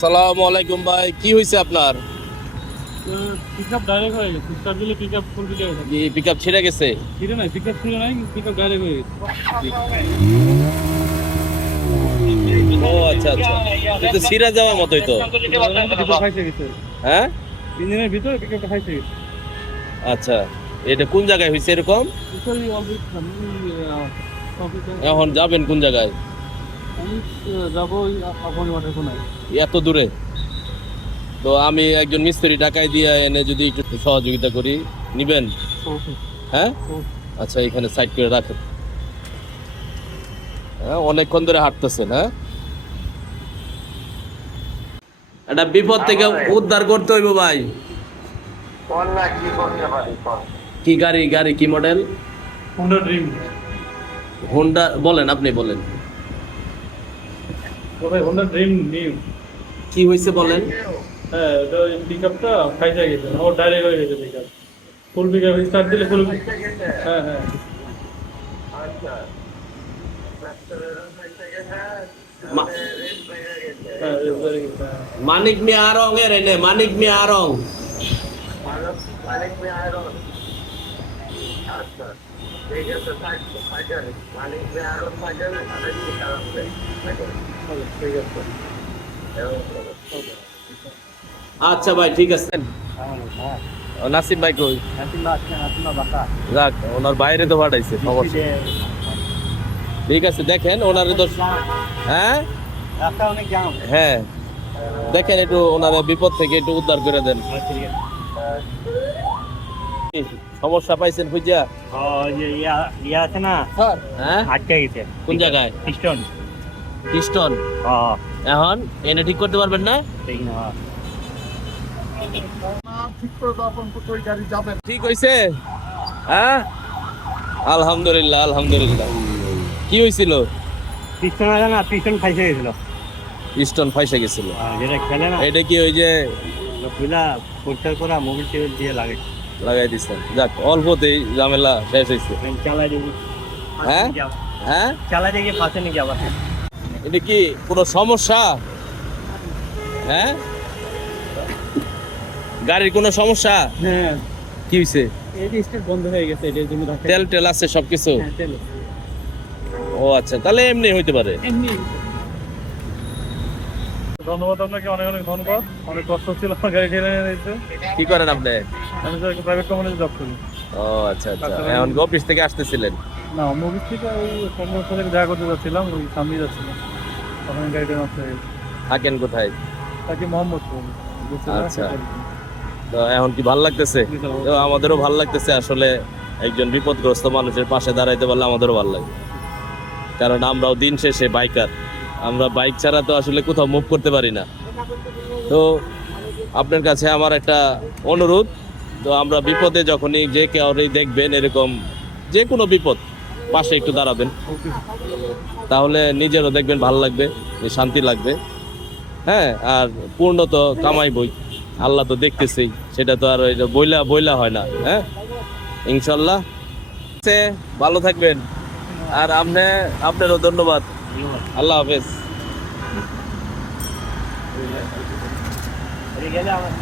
সালামু আলাইকুম ভাই কি হয়েছে আপনার? ডাইরেক্ট হয়ে গেছে। দিলে ফুল দিলে গেছে? ছিল না পিক আপ নাই পিক ডাইরেক্ট হয়ে গেছে। ও আচ্ছা আচ্ছা। ছিঁড়ে যাওয়ার মতোই তো। হ্যাঁ? ইঞ্জিনের ভিতরে গেছে। আচ্ছা এটা কোন জায়গায় হয়েছে এরকম? এখন যাবেন কোন জায়গায়? আমি যাব ওই কোনায়। এত দূরে? তো আমি একজন মিস্ত্রি টাকায় দিয়ে এনে যদি একটু সহযোগিতা করি নিবেন? হ্যাঁ? আচ্ছা এখানে সাইড করে রাখেন। হ্যাঁ অনেকক্ষণ ধরে হাঁটতেছেন হ্যাঁ? একটা বিপদ থেকে উদ্ধার করতে হইব ভাই। কোন কি করতে পারি কোন? কি গাড়ি গাড়ি কি মডেল হোন্ডা ড্রিম হোন্ডা বলেন আপনি বলেন। ভাই হোন্ডা ড্রিম নিউ কি হয়েছে বলেন? হ্যাঁ ওটা পিক আপটা ফাইসে গেছে ও ডাইরেক্ট হয়ে গেছে pick up full pick up start দিলে ফুল হ্যাঁ হ্যাঁ। আচ্ছা। হ্যাঁ হ্যাঁ। মানিক মিয়া আরং এর এনে মানিক মিয়া আরং। মানব মালিক মে আরও। আচ্ছা ভাই, ঠিক আছে। নাসিম ভাই কই? যাক, ওনার বাইরে তো পাঠাইছে ঠিক আছে, দেখেন ওনারে তো হ্যাঁ? হ্যাঁ। দেখেন একটু ওনার বিপদ থেকে একটু উদ্ধার করে দেন। সমস্যা পাইছেন ইয়ে আছে না? হ্যাঁ? আটকে গেছে। কোন জায়গায়? পিস্টন। পিস্টন? এখন এনে ঠিক করতে পারবেন না? ঠিক হইছে? হ্যাঁ? আলহামদুলিল্লাহ আলহামদুলিল্লাহ। কি হয়েছিল পিস্টন আছে না? পিস্টন ফাইসে গেছিল। পিস্টন ফাইসে গেছিল। যেটা খেলে না। এটা কি ওই যে পরিষ্কার করা মোবিল টেবিল দিয়ে লাগে। লাগাই দিচ্ছেন যাক অল্পতেই ঝামেলা শেষ হয়েছে হ্যাঁ? হ্যাঁ? চালাই দিয়ে ফাঁসে এটা কি কোনো সমস্যা? হ্যাঁ? গাড়ির কোনো সমস্যা? হ্যাঁ। কি হয়েছে বন্ধ হয়ে গেছে তেল টেল আছে সবকিছু? হ্যাঁ, ও আচ্ছা তাহলে এমনি হইতে পারে। এমনি ধন্যবাদ আপনাকে অনেক অনেক ধন্যবাদ। অনেক কষ্ট ছিল আমার গাড়ি ঠেলে নিয়ে দিয়েছে কি করেন আপনি? আমি তো একটা প্রাইভেট কোম্পানিতে জব করি। ও আচ্ছা আচ্ছা। এখন অফিস থেকে আসতেছিলেন? না মুভিস থেকে ওই কর্মচারীর সাথে দেখা করতে যাচ্ছিলাম ওই সামনে যাচ্ছিলাম। তখন গাড়িটা নষ্ট হয়ে গেছে। থাকেন কোথায়? তাকে মোহাম্মদ আচ্ছা। তো এখন কি ভালো লাগতেছে? তো আমাদেরও ভালো লাগতেছে আসলে একজন বিপদগ্রস্ত মানুষের পাশে দাঁড়াইতে পারলে আমাদেরও ভালো লাগে। কারণ আমরাও দিন শেষে বাইকার আমরা বাইক ছাড়া তো আসলে কোথাও মুভ করতে পারি না। তো আপনার কাছে আমার একটা অনুরোধ, তো আমরা বিপদে যখনই যে কাউরেই দেখবেন এরকম যে কোনো বিপদ, পাশে একটু দাঁড়াবেন। তাহলে নিজেরও দেখবেন ভালো লাগবে, শান্তি লাগবে। হ্যাঁ আর পূর্ণ তো কামাই বই আল্লাহ তো দেখতেছেই, সেটা তো আর ওই বইলা বইলা হয় না। হ্যাঁ ইনশাল্লাহ। ভালো থাকবেন। আর আপনি আপনারও ধন্যবাদ। আল্লাহ হাফেজ। গেলে আমার